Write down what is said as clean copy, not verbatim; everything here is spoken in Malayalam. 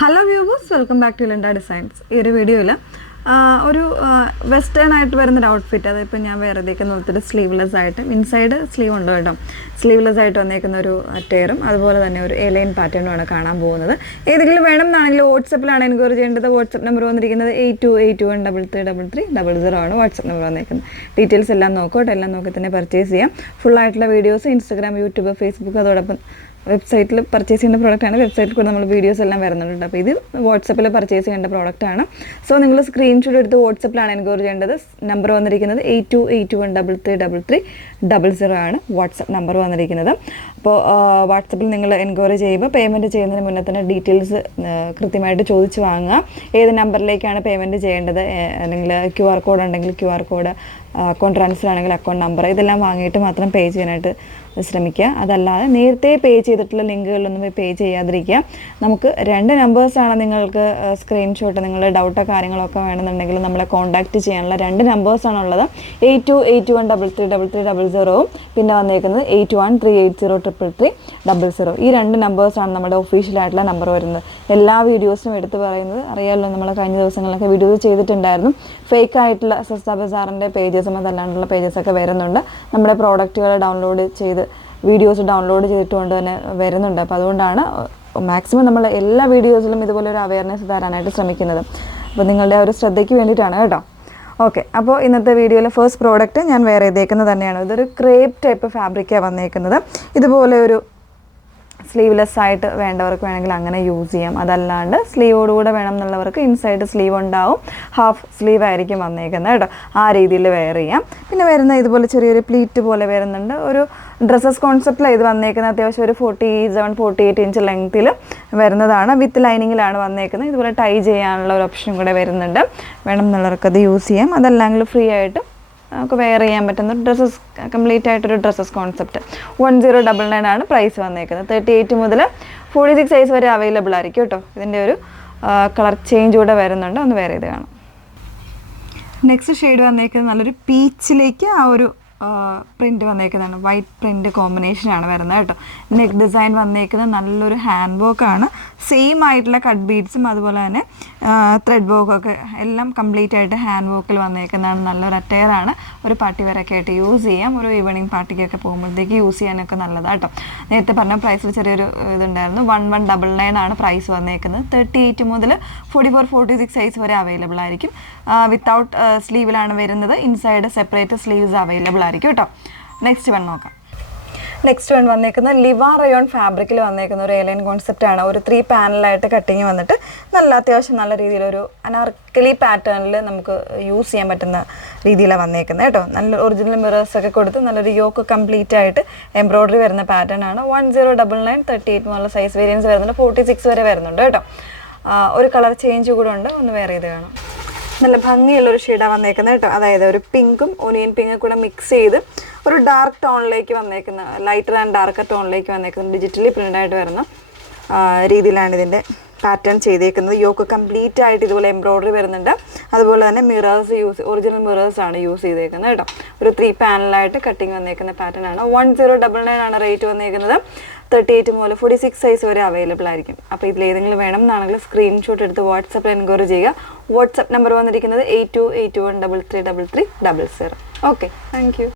Hello viewers, welcome back to Linda designs. ഈ ഒരു വീഡിയോയിൽ ഒരു വെസ്റ്റേൺ ആയിട്ട് വരുന്നൊരു ഔട്ട്ഫിറ്റ്, അതിപ്പോൾ ഞാൻ വേറെ നോക്കിയിട്ട് സ്ലീവ്ലെസ് ആയിട്ട്, ഇൻസൈഡ് സ്ലീവ് ഉണ്ടോ കേട്ടോ, സ്ലീവ്ലെസ് ആയിട്ട് വന്നേക്കുന്ന ഒരു അറ്റയറും അതുപോലെ തന്നെ ഒരു എലൈൻ പാറ്റേണുമാണ് കാണാൻ പോകുന്നത്. ഏതെങ്കിലും വേണം എന്നാണെങ്കിൽ വാട്സപ്പിലാണ് എൻക്വയറി ചെയ്യേണ്ടത്. വാട്സപ്പ് നമ്പർ വന്നിരിക്കുന്നത് 8281333300 ആണ് വാട്സപ്പ് നമ്പർ വന്നേക്കുന്നത്. ഡീറ്റെയിൽസ് എല്ലാം നോക്കോട്ടെ, എല്ലാം നോക്കി തന്നെ പർച്ചേസ് ചെയ്യാം. ഫുള്ളായിട്ടുള്ള വീഡിയോസ് ഇൻസ്റ്റാഗ്രാം, യൂട്യൂബ്, ഫേസ്ബുക്ക്, അതോടൊപ്പം വെബ്സൈറ്റിൽ പർച്ചേസ് ചെയ്യുന്ന പ്രോഡക്റ്റാണ്. വെബ്സൈറ്റിൽ കൂടെ നമ്മൾ വീഡിയോസ് എല്ലാം വരുന്നുണ്ട്. അപ്പോൾ ഇത് വാട്സപ്പിൽ പർച്ചേസ് ചെയ്യേണ്ട പ്രോഡക്റ്റാണ്. സോ നിങ്ങൾ സ്ക്രീൻഷോട്ട് എടുത്ത് വാട്സപ്പിലാണ് എൻക്വയറി ചെയ്യേണ്ടത്. നമ്പർ വന്നിരിക്കുന്നത് 8281333300 ആണ് വാട്സപ്പ് നമ്പർ വന്നിരിക്കുന്നത്. അപ്പോൾ വാട്സപ്പിൽ നിങ്ങൾ എൻക്വയറി ചെയ്യുമ്പോൾ പേയ്മെൻറ്റ് ചെയ്യുന്നതിന് മുന്നേ തന്നെ ഡീറ്റെയിൽസ് കൃത്യമായിട്ട് ചോദിച്ച് വാങ്ങുക. ഏത് നമ്പറിലേക്കാണ് പേയ്മെൻറ്റ് ചെയ്യേണ്ടത്, അല്ലെങ്കിൽ QR കോഡ് ഉണ്ടെങ്കിൽ QR കോഡ്, അക്കൗണ്ട് ട്രാൻസ്ഫർ ആണെങ്കിൽ അക്കൗണ്ട് നമ്പർ, ഇതെല്ലാം വാങ്ങിയിട്ട് മാത്രം പേ ചെയ്യാനായിട്ട് ശ്രമിക്കുക. അതല്ലാതെ നേരത്തെ പേ ചെയ്തിട്ടുള്ള ലിങ്കുകളിലൊന്നും പേ ചെയ്യാതിരിക്കുക. നമുക്ക് 2 നമ്പേഴ്സാണ് നിങ്ങൾക്ക് സ്ക്രീൻഷോട്ട്, നിങ്ങളുടെ ഡൗട്ടോ കാര്യങ്ങളൊക്കെ വേണമെന്നുണ്ടെങ്കിൽ നമ്മളെ കോൺടാക്റ്റ് ചെയ്യാനുള്ള 2 നമ്പേഴ്സാണുള്ളത്. 8281333300 പിന്നെ വന്നേക്കുന്നത് 8138033300. ഈ 2 നമ്പേഴ്സാണ് നമ്മുടെ ഒഫീഷ്യലായിട്ടുള്ള നമ്പർ വരുന്നത്. എല്ലാ വീഡിയോസും എടുത്ത് പറയുന്നത് അറിയാമല്ലോ, നമ്മൾ കഴിഞ്ഞ ദിവസങ്ങളിലൊക്കെ വീഡിയോസ് ചെയ്തിട്ടുണ്ടായിരുന്നു. ഫേക്ക് ആയിട്ടുള്ള സസ്ത ബസാറിൻ്റെ പേജസും അതല്ലാണ്ടുള്ള പേജസൊക്കെ വരുന്നുണ്ട്. നമ്മുടെ പ്രോഡക്റ്റുകൾ ഡൗൺലോഡ് ചെയ്ത് വീഡിയോസ് ഡൗൺലോഡ് ചെയ്തിട്ടുകൊണ്ട് തന്നെ വരുന്നുണ്ട്. അപ്പോൾ അതുകൊണ്ടാണ് മാക്സിമം നമ്മൾ എല്ലാ വീഡിയോസിലും ഇതുപോലെ ഒരു അവയർനെസ് തരാനായിട്ട് ശ്രമിക്കുന്നത്. അപ്പോൾ നിങ്ങളുടെ ഒരു ശ്രദ്ധയ്ക്ക് വേണ്ടിയിട്ടാണ് കേട്ടോ. ഓക്കെ, അപ്പോൾ ഇന്നത്തെ വീഡിയോയിൽ ഫസ്റ്റ് പ്രോഡക്റ്റ് ഞാൻ വേറെ ചെയ്തേക്കുന്നത് തന്നെയാണ്. ഇതൊരു ക്രേപ്പ് ടൈപ്പ് ഫാബ്രിക്കാണ് വന്നേക്കുന്നത്. ഇതുപോലെ ഒരു സ്ലീവ്ലെസ് ആയിട്ട് വേണ്ടവർക്ക് വേണമെങ്കിൽ അങ്ങനെ യൂസ് ചെയ്യാം. അതല്ലാണ്ട് സ്ലീവോടുകൂടെ വേണം എന്നുള്ളവർക്ക് ഇൻസൈഡ് സ്ലീവ് ഉണ്ടാവും, ഹാഫ് സ്ലീവ് ആയിരിക്കും വന്നേക്കുന്നത് കേട്ടോ. ആ രീതിയിൽ വെയർ ചെയ്യാം. പിന്നെ വരുന്ന ഇതുപോലെ ചെറിയൊരു പ്ലീറ്റ് പോലെ വരുന്നുണ്ട്. ഒരു ഡ്രസ്സസ് കോൺസെപ്റ്റിലാണ് ഇത് വന്നേക്കുന്നത്. അത്യാവശ്യം ഒരു 47-48 ഇഞ്ച് ലെങ്ത്തിൽ വരുന്നതാണ്. വിത്ത് ലൈനിങ്ങിലാണ് വന്നേക്കുന്നത്. ഇതുപോലെ ടൈ ചെയ്യാനുള്ള ഒരു ഓപ്ഷൻ കൂടെ വരുന്നുണ്ട്. വേണം എന്നുള്ളവർക്ക് അത് യൂസ് ചെയ്യാം. അതല്ലെങ്കിൽ ഫ്രീ ആയിട്ട് നമുക്ക് വെയർ ചെയ്യാൻ പറ്റുന്ന ഡ്രസ്സസ്, കംപ്ലീറ്റ് ആയിട്ടൊരു ഡ്രസ്സസ് കോൺസെപ്റ്റ്. 1099 ആണ് പ്രൈസ് വന്നേക്കുന്നത്. 38 മുതൽ 46 സൈസ് വരെ അവൈലബിൾ ആയിരിക്കും കേട്ടോ. ഇതിൻ്റെ ഒരു കളർ ചേഞ്ച് കൂടെ വരുന്നുണ്ട്. ഒന്ന് വെയർ ചെയ്ത് കാണാം. നെക്സ്റ്റ് ഷെയ്ഡ് വന്നേക്കുന്നത് നല്ലൊരു പീച്ചിലേക്ക് ആ ഒരു പ്രിൻറ്റ് വന്നേക്കുന്നതാണ്. വൈറ്റ് പ്രിൻറ്റ് കോമ്പിനേഷനാണ് വരുന്നത് കേട്ടോ. നെക്ക് ഡിസൈൻ വന്നേക്കുന്നത് നല്ലൊരു ഹാൻഡ് വർക്കാണ്. സെയിം ആയിട്ടുള്ള കട്ട് ബീഡ്സും അതുപോലെ തന്നെ ത്രെഡ് വർക്കൊക്കെ എല്ലാം കംപ്ലീറ്റ് ആയിട്ട് ഹാൻഡ് വർക്കിൽ വന്നേക്കുന്നതാണ്. നല്ലൊരു അറ്റയറാണ്. ഒരു പാർട്ടി വെയറൊക്കെ ആയിട്ട് യൂസ് ചെയ്യാം. ഒരു ഈവനിങ് പാർട്ടിക്കൊക്കെ പോകുമ്പോഴത്തേക്ക് യൂസ് ചെയ്യാനൊക്കെ നല്ലതാണ് കേട്ടോ. നേരത്തെ പറഞ്ഞ പ്രൈസിൽ ചെറിയൊരു ഇതുണ്ടായിരുന്നു. 1199 ആണ് പ്രൈസ് വന്നേക്കുന്നത്. 38 മുതൽ 44-46 സൈസ് വരെ അവൈലബിൾ ആയിരിക്കും. വിത്തൗട്ട് സ്ലീവിലാണ് വരുന്നത്. ഇൻസൈഡ് സെപ്പറേറ്റ് സ്ലീവ്സ് അവൈലബിൾ ആയിരിക്കും കേട്ടോ. നെക്സ്റ്റ് വൺ നോക്കാം. നെക്സ്റ്റ് വൺ വന്നേക്കുന്നത് ലിവ റയോൺ ഫാബ്രിക്കിൽ വന്നേക്കുന്ന ഒരു എലൈൻ കോൺസെപ്റ്റാണ്. ഒരു 3 പാനലായിട്ട് കട്ടിങ് വന്നിട്ട് അത്യാവശ്യം നല്ല രീതിയിലൊരു അനാർക്കലി പാറ്റേണിൽ നമുക്ക് യൂസ് ചെയ്യാൻ പറ്റുന്ന രീതിയിലാണ് വന്നേക്കുന്നത് കേട്ടോ. നല്ല ഒറിജിനൽ മിറേഴ്സൊക്കെ കൊടുത്ത് നല്ലൊരു യോക്ക് കംപ്ലീറ്റ് ആയിട്ട് എംബ്രോയ്ഡറി വരുന്ന പാറ്റേൺ ആണ്. 1099, 38 എന്നുള്ള സൈസ് വേരിയൻസ് വരുന്നുണ്ട്. 46 വരെ വരുന്നുണ്ട് കേട്ടോ. ഒരു കളർ ചേഞ്ച് കൂടെ ഉണ്ട്. ഒന്ന് വെയർ ചെയ്ത് കാണാം. നല്ല ഭംഗിയുള്ളൊരു ഷെയ്ഡാണ് വന്നേക്കുന്നത് കേട്ടോ. അതായത് ഒരു പിങ്കും ഒനിയൻ പിങ്കും കൂടെ മിക്സ് ചെയ്ത് ഒരു ഡാർക്ക് ടോണിലേക്ക് വന്നേക്കുന്ന, ലൈറ്റർ ആൻഡ് ഡാർക്കർ ടോണിലേക്ക് വന്നേക്കുന്ന ഡിജിറ്റലി പ്രിൻ്റ് ആയിട്ട് വരുന്ന രീതിയിലാണ് ഇതിൻ്റെ പാറ്റേൺ ചെയ്തേക്കുന്നത്. യോക്ക് കംപ്ലീറ്റ് ആയിട്ട് ഇതുപോലെ എംബ്രോയ്ഡറി വരുന്നുണ്ട്. അതുപോലെ തന്നെ മിറേഴ്സ് ഒറിജിനൽ മിറേഴ്സാണ് യൂസ് ചെയ്തേക്കുന്നത് കേട്ടോ. ഒരു 3 പാനലായിട്ട് കട്ടിങ് വന്നേക്കുന്ന പാറ്റേൺ ആണ്. 1099 ആണ് റേറ്റ് വന്നേക്കുന്നത്. 38 മുതൽ 46 സൈസ് വരെ അവൈലബിൾ ആയിരിക്കും. അപ്പോൾ ഇതിലേതെങ്കിലും വേണം എന്നാണെങ്കിൽ സ്ക്രീൻഷോട്ട് എടുത്ത് വാട്സപ്പിൽ എൻക്വയറി ചെയ്യുക. വാട്സപ്പ് നമ്പർ വന്നിരിക്കുന്നത് 8281333300. Okay, thank you.